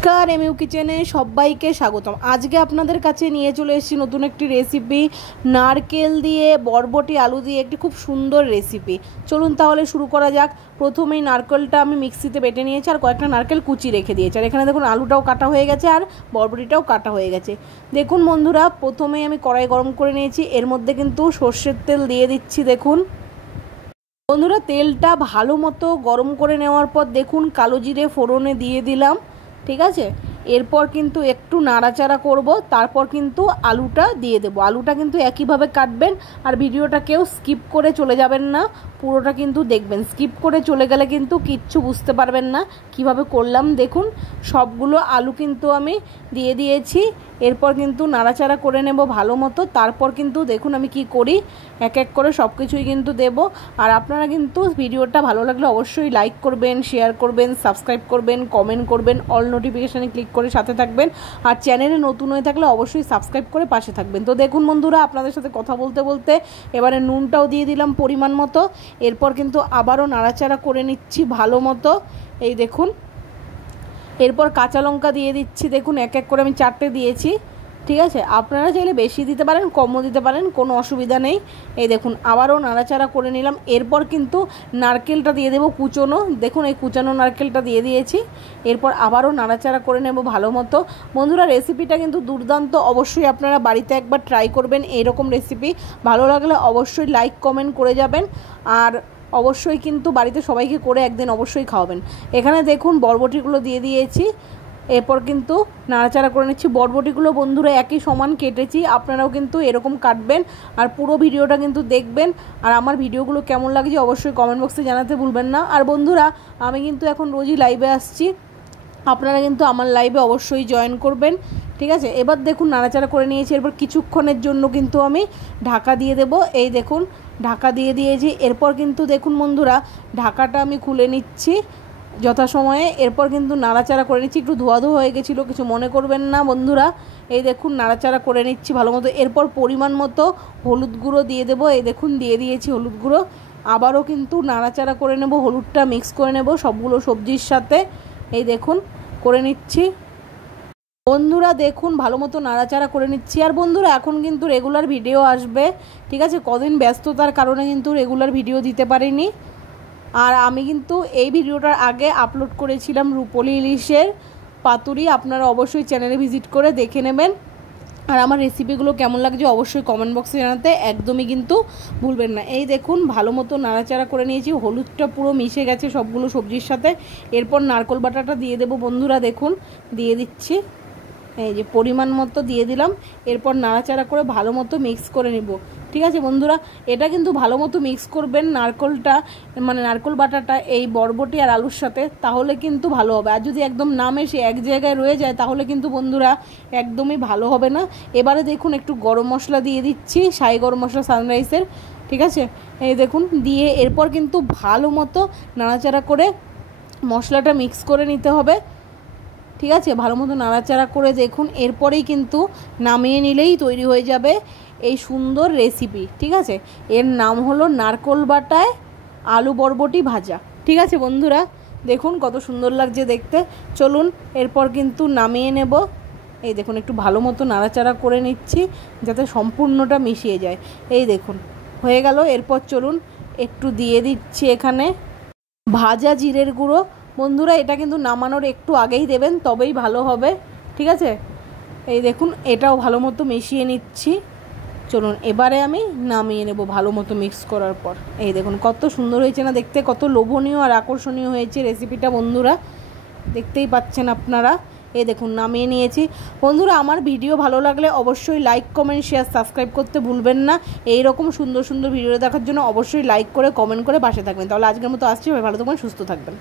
নমস্কার, এমইউ কিচেনে সবাইকে স্বাগতম। আজকে আপনাদের কাছে নিয়ে চলে এসেছি নতুন একটি রেসিপি, নারকেল দিয়ে বরবটি আলু দিয়ে একটি খুব সুন্দর রেসিপি। চলুন তাহলে শুরু করা যাক। প্রথমেই নারকেলটা আমি মিক্সিতে বেটে নিয়েছি আর কয়েকটা নারকেল কুচি রেখে দিয়েছি। আর এখানে দেখুন আলুটাও কাটা হয়ে গেছে আর বরবটিটাও কাটা হয়ে গেছে। দেখুন বন্ধুরা, প্রথমেই আমি কড়াই গরম করে নিয়েছি, এর মধ্যে কিন্তু সর্ষের তেল দিয়ে দিচ্ছি। দেখুন বন্ধুরা, তেলটা ভালো মতো গরম করে নেওয়ার পর দেখুন কালো জিরে ফোড়নে দিয়ে দিলাম। ঠিক আছে, এরপর কিন্তু একটু নাড়াচাড়া করব, তারপর কিন্তু আলুটা দিয়ে দেব। আলুটা কিন্তু একইভাবে কাটবেন আর ভিডিওটা কেউ স্কিপ করে চলে যাবেন না, পুরোটা কিন্তু দেখবেন। স্কিপ করে চলে গেলে কিন্তু কিচ্ছু বুঝতে পারবেন না কিভাবে করলাম। দেখুন সবগুলো আলু কিন্তু আমি দিয়ে দিয়েছি, এরপর কিন্তু নাড়াচাড়া করে নেব ভালো মতো। তারপর কিন্তু দেখুন আমি কি করি, এক এক করে সব কিছুই কিন্তু দেব। আর আপনারা কিন্তু ভিডিওটা ভালো লাগলে অবশ্যই লাইক করবেন, শেয়ার করবেন, সাবস্ক্রাইব করবেন, কমেন্ট করবেন, অল নোটিফিকেশানে ক্লিক করে সাথে থাকবেন। আর চ্যানেলে নতুন হয়ে থাকলে অবশ্যই সাবস্ক্রাইব করে পাশে থাকবেন। তো দেখুন বন্ধুরা, আপনাদের সাথে কথা বলতে বলতে এবারে নুনটাও দিয়ে দিলাম পরিমাণ মতো। এরপর কিন্তু আবারও নাড়াচাড়া করে নিচ্ছি ভালো মতো। এই দেখুন, এরপর কাঁচা লঙ্কা দিয়ে দিচ্ছি। দেখুন এক এক করে আমি 4টে দিয়েছি। ঠিক আছে, আপনারা চাইলে বেশি দিতে পারেন, কমও দিতে পারেন, কোনো অসুবিধা নেই। এই দেখুন আবারও নাড়াচাড়া করে নিলাম। এরপর কিন্তু নারকেলটা দিয়ে দেবো কুচোনো। দেখুন এই কুচানো নারকেলটা দিয়ে দিয়েছি। এরপর আবারও নাড়াচাড়া করে নেব ভালো মতো। বন্ধুরা, রেসিপিটা কিন্তু দুর্দান্ত, অবশ্যই আপনারা বাড়িতে একবার ট্রাই করবেন এইরকম রেসিপি। ভালো লাগলে অবশ্যই লাইক কমেন্ট করে যাবেন আর অবশ্যই কিন্তু বাড়িতে সবাইকে করে একদিন অবশ্যই খাওয়াবেন। এখানে দেখুন বরবটিগুলো দিয়ে দিয়েছি, এরপর কিন্তু নাড়াচাড়া করে নিচ্ছি। বরবটিগুলো বন্ধুরা একই সমান কেটেছি, আপনারাও কিন্তু এরকম কাটবেন আর পুরো ভিডিওটা কিন্তু দেখবেন। আর আমার ভিডিওগুলো কেমন লাগছে অবশ্যই কমেন্ট বক্সে জানাতে ভুলবেন না। আর বন্ধুরা, আমি কিন্তু এখন রোজই লাইভে আসছি, আপনারা কিন্তু আমার লাইভে অবশ্যই জয়েন করবেন। ঠিক আছে, এবার দেখুন নাড়াচাড়া করে নিয়েছি। এরপর কিছুক্ষণের জন্য কিন্তু আমি ঢাকা দিয়ে দেব। এই দেখুন ঢাকা দিয়ে দিয়েছি। এরপর কিন্তু দেখুন বন্ধুরা, ঢাকাটা আমি খুলে নিচ্ছি যথাসময়ে। এরপর কিন্তু নাড়াচাড়া করে নিচ্ছি। একটু ধোয়া ধোয়া হয়ে গেছিলো, কিছু মনে করবেন না বন্ধুরা। এই দেখুন নাড়াচাড়া করে নিচ্ছি ভালো মতো। এরপর পরিমাণ মতো হলুদ গুঁড়ো দিয়ে দেবো। এই দেখুন দিয়ে দিয়েছি হলুদ গুঁড়ো। আবারও কিন্তু নাড়াচাড়া করে নেব, হলুদটা মিক্স করে নেব সবগুলো সবজির সাথে। এই দেখুন করে নিচ্ছি বন্ধুরা। দেখুন ভালো মতো নাড়াচাড়া করে নিচ্ছি। আর বন্ধুরা, এখন কিন্তু রেগুলার ভিডিও আসবে। ঠিক আছে, কদিন ব্যস্ততার কারণে কিন্তু রেগুলার ভিডিও দিতে পারিনি। আর আমি কিন্তু এই ভিডিওটার আগে আপলোড করেছিলাম রুপোলি ইলিশের পাতুরি, আপনারা অবশ্যই চ্যানেলে ভিজিট করে দেখে নেবেন। আর আমার রেসিপিগুলো কেমন লাগছে অবশ্যই কমেন্ট বক্সে জানাতে একদমই কিন্তু ভুলবেন না। এই দেখুন ভালো মতো নাড়াচাড়া করে নিয়েছি, হলুদটা পুরো মিশে গেছে সবগুলো সবজির সাথে। এরপর নারকেল বাটাটা দিয়ে দেবো বন্ধুরা। দেখুন দিয়ে দিচ্ছি, এই যে পরিমাণ মতো দিয়ে দিলাম। এরপর নাড়াচাড়া করে ভালো মতো মিক্স করে নেব। ঠিক আছে বন্ধুরা, এটা কিন্তু ভালো মতো মিক্স করবেন নারকেলটা, মানে নারকেল বাটাটা এই বরবটি আর আলুর সাথে, তাহলে কিন্তু ভালো হবে। আর যদি একদম না মেশে এক জায়গায় রয়ে যায় তাহলে কিন্তু বন্ধুরা একদমই ভালো হবে না। এবারে দেখুন একটু গরম মশলা দিয়ে দিচ্ছি, শাহি গরম মশলা সানরাইসের। ঠিক আছে, এই দেখুন দিয়ে এরপর কিন্তু ভালো মতো নাড়াচাড়া করে মশলাটা মিক্স করে নিতে হবে। ঠিক আছে, ভালো মতো নাড়াচাড়া করে দেখুন, এরপরেই কিন্তু নামিয়ে নিলেই তৈরি হয়ে যাবে এই সুন্দর রেসিপি। ঠিক আছে, এর নাম হলো নারকেল বাটায় আলু বরবটি ভাজা। ঠিক আছে বন্ধুরা, দেখুন কত সুন্দর লাগছে দেখতে। চলুন এরপর কিন্তু নামিয়ে নেব। এই দেখুন একটু ভালো মতো নাড়াচাড়া করে নিচ্ছি যাতে সম্পূর্ণটা মিশিয়ে যায়। এই দেখুন হয়ে গেল। এরপর চলুন একটু দিয়ে দিচ্ছি এখানে ভাজা জিরের গুঁড়ো। বন্ধুরা, এটা কিন্তু নামানোর একটু আগেই দেবেন, তবেই ভালো হবে। ঠিক আছে, এই দেখুন এটাও ভালো মতো মিশিয়ে নিচ্ছি। চলুন এবারে আমি নামিয়ে নেব ভালো মতো মিক্স করার পর। এই দেখুন কত সুন্দর হয়েছে না দেখতে, কত লোভনীয় আর আকর্ষণীয় হয়েছে রেসিপিটা বন্ধুরা, দেখতেই পাচ্ছেন আপনারা। এই দেখুন নামিয়ে নিয়েছি। বন্ধুরা, আমার ভিডিও ভালো লাগলে অবশ্যই লাইক কমেন্ট শেয়ার সাবস্ক্রাইব করতে ভুলবেন না। এই রকম সুন্দর সুন্দর ভিডিও দেখার জন্য অবশ্যই লাইক করে কমেন্ট করে পাশে থাকবেন। তাহলে আজকের মতো আসছি, ভালো থাকবেন, সুস্থ থাকবেন।